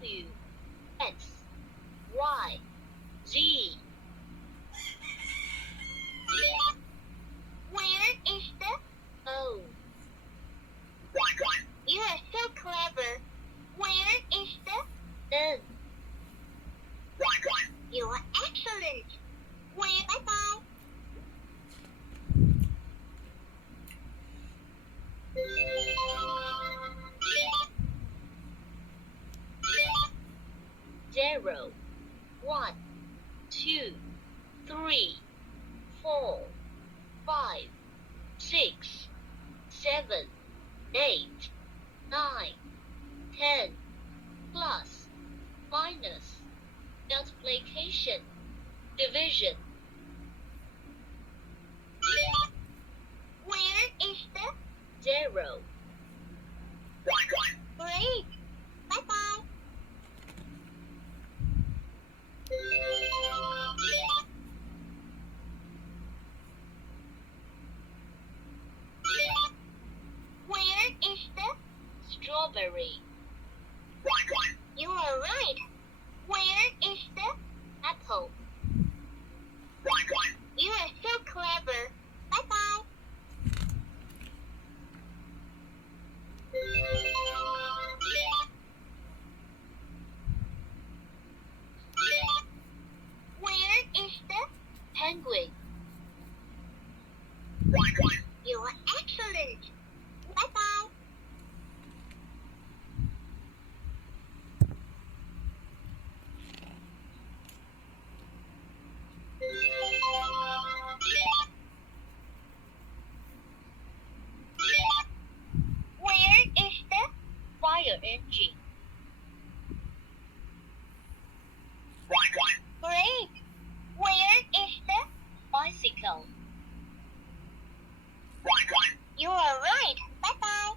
W X Y Z. Where is the O? You are so clever. Where is the N. You are excellent. Where bye-bye. Zero, 1, 2, 3, 4, 5, 6, 7, 8, 9, 10, plus, minus, multiplication, division. Where is the 0. Great. Bye-bye. Where is the Strawberry. You are right. Where is the Apple. You are so clever. Bye-bye. Where is the Penguin. You are excellent. Bye-bye. Where is the Fire engine. Great. Where is the Bicycle. You are right. Bye-bye.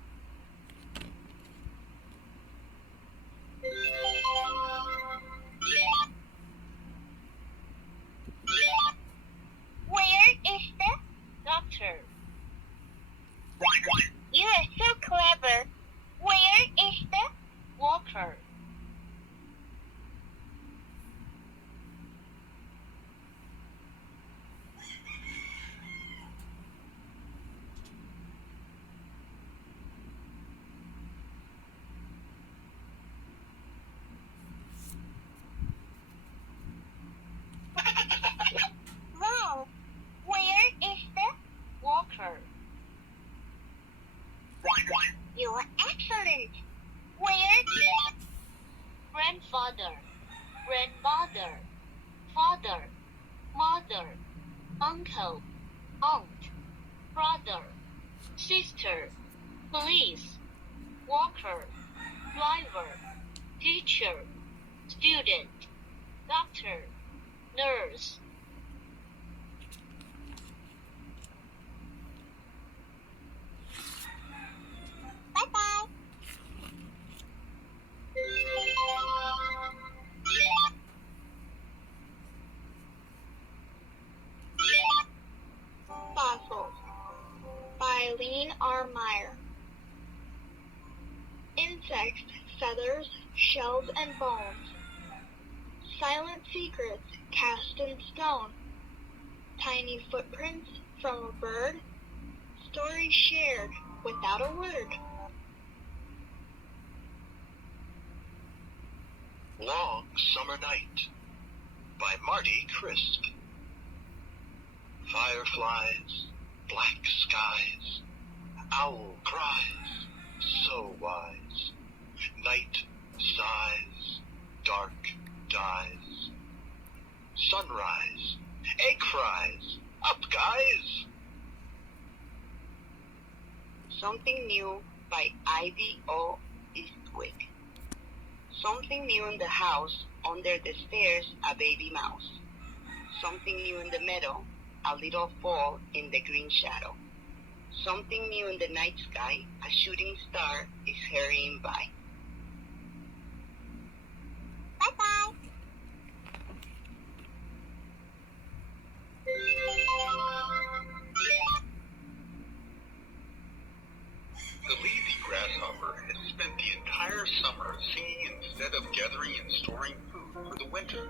Where is the Doctor. You are so clever. Where is the Walker. wrong? Where is the Walker. You are excellent. Where Grandfather. Grandmother. Father. Mother. Uncle. Aunt. Brother. Sister. Police. Walker. Driver. Teacher. Student. Doctor. Nurse. Bye-bye. Fossils by Eileen R. Meyer. Insects, feathers, shells, and bones. Silent secrets cast in stone. Tiny footprints from a bird. Stories shared without a word. Long Summer Night by Marty Crisp. Fireflies, black skies, owl cries, so wise. Night sighs, dark dies. Sunrise, egg fries, up guys! Something New by Ivy O. Eastwick. Something new in the house, under the stairs, a baby mouse. Something new in the meadow, a little fall in the green shadow. Something new in the night sky, a shooting star is hurrying by. Bye-bye. The lazy grasshopper had spent the entire summer singing instead of gathering and storing food for the winter.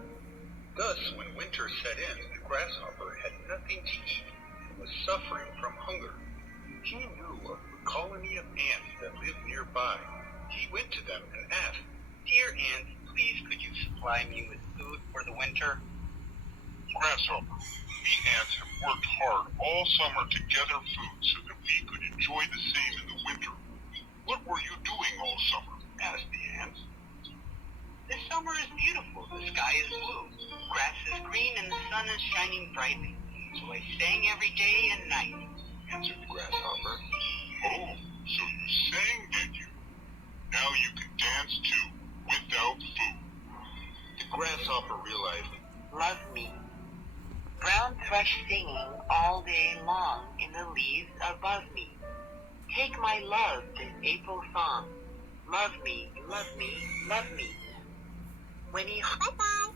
Thus, when winter set in, the grasshopper had nothing to eat and was suffering from hunger. He knew of a colony of ants that lived nearby. He went to them and asked, "Dear ants, please could you supply me with food for the winter?" Grasshopper, we ants have worked hard all summer to gather food so that we could enjoy the same in the winter. What were you doing all summer? Asked the ants. "The summer is beautiful, the sky is blue, grass is green, and the sun is shining brightly. So I sang every day and night," answered the grasshopper. Oh, so you sang, did you? Now you can dance too, without food. The grasshopper realized, Love me. Brown thrush singing all day long in the leaves above me. Take my love, this April song. Love me, love me, love me. When he Bye bye.